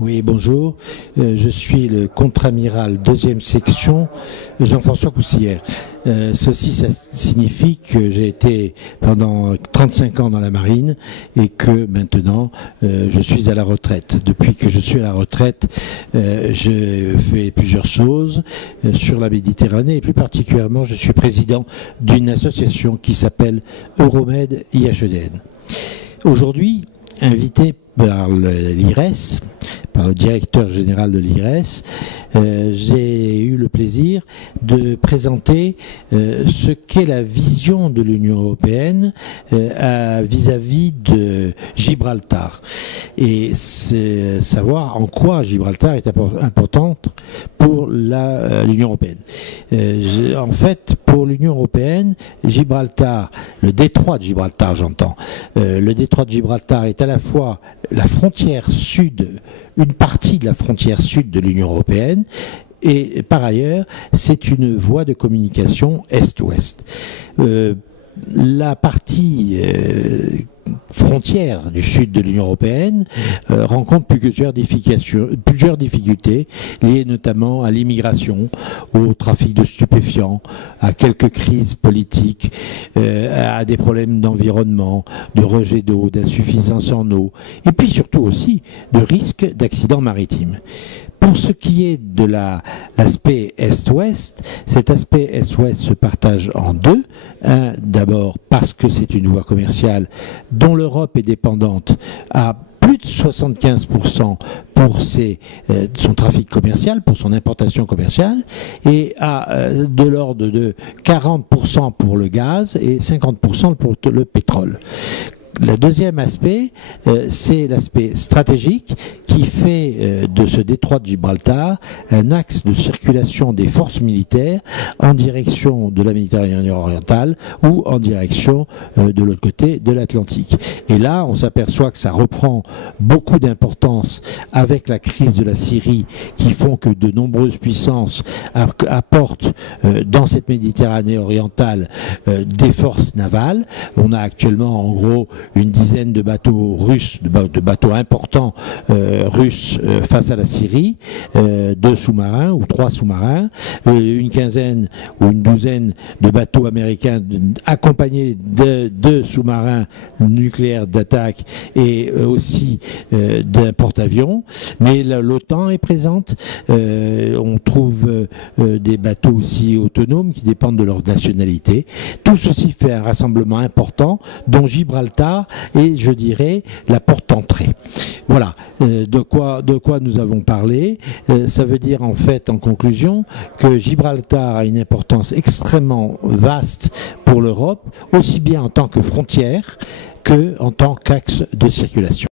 Oui, bonjour. Je suis le contre-amiral 2e section Jean-François Coussière. Ceci, ça signifie que j'ai été pendant 35 ans dans la marine et que maintenant je suis à la retraite. Depuis que je suis à la retraite, je fais plusieurs choses sur la Méditerranée et plus particulièrement, je suis président d'une association qui s'appelle Euromed IHEDN. Aujourd'hui, invité par l'IRES, par le directeur général de l'IRES, j'ai eu le plaisir de présenter ce qu'est la vision de l'Union européenne vis-à-vis de Gibraltar et savoir en quoi Gibraltar est importante pour l'Union européenne. En fait, pour l'Union européenne, Gibraltar, le détroit de Gibraltar, j'entends, le détroit de Gibraltar est à la fois la frontière sud, une partie de la frontière sud de l'Union européenne, et par ailleurs, c'est une voie de communication est-ouest. La partie frontière du sud de l'Union européenne rencontre plusieurs difficultés liées notamment à l'immigration, au trafic de stupéfiants, à quelques crises politiques, à des problèmes d'environnement, de rejet d'eau, d'insuffisance en eau, et puis surtout aussi de risque d'accidents maritimes. Pour ce qui est de l'aspect Est-Ouest, cet aspect Est-Ouest se partage en deux. Un, d'abord parce que c'est une voie commerciale dont l'Europe est dépendante à plus de 75% pour son trafic commercial, pour son importation commerciale, et à de l'ordre de 40% pour le gaz et 50% pour le pétrole. Le deuxième aspect, c'est l'aspect stratégique qui fait de ce détroit de Gibraltar un axe de circulation des forces militaires en direction de la Méditerranée orientale ou en direction de l'autre côté de l'Atlantique. Et là, on s'aperçoit que ça reprend beaucoup d'importance avec la crise de la Syrie qui font que de nombreuses puissances apportent dans cette Méditerranée orientale des forces navales. On a actuellement en gros une dizaine de bateaux russes, de bateaux importants russes face à la Syrie, 2 sous-marins ou 3 sous-marins, une quinzaine ou une douzaine de bateaux américains accompagnés de 2 sous-marins nucléaires d'attaque et aussi d'un porte-avions. Mais l'OTAN est présente. On trouve des bateaux aussi autonomes qui dépendent de leur nationalité. Tout ceci fait un rassemblement important dont Gibraltar est, je dirais, la porte d'entrée. Voilà de quoi nous avons parlé. Ça veut dire en fait, en conclusion, que Gibraltar a une importance extrêmement vaste pour l'Europe, aussi bien en tant que frontière que en tant qu'axe de circulation.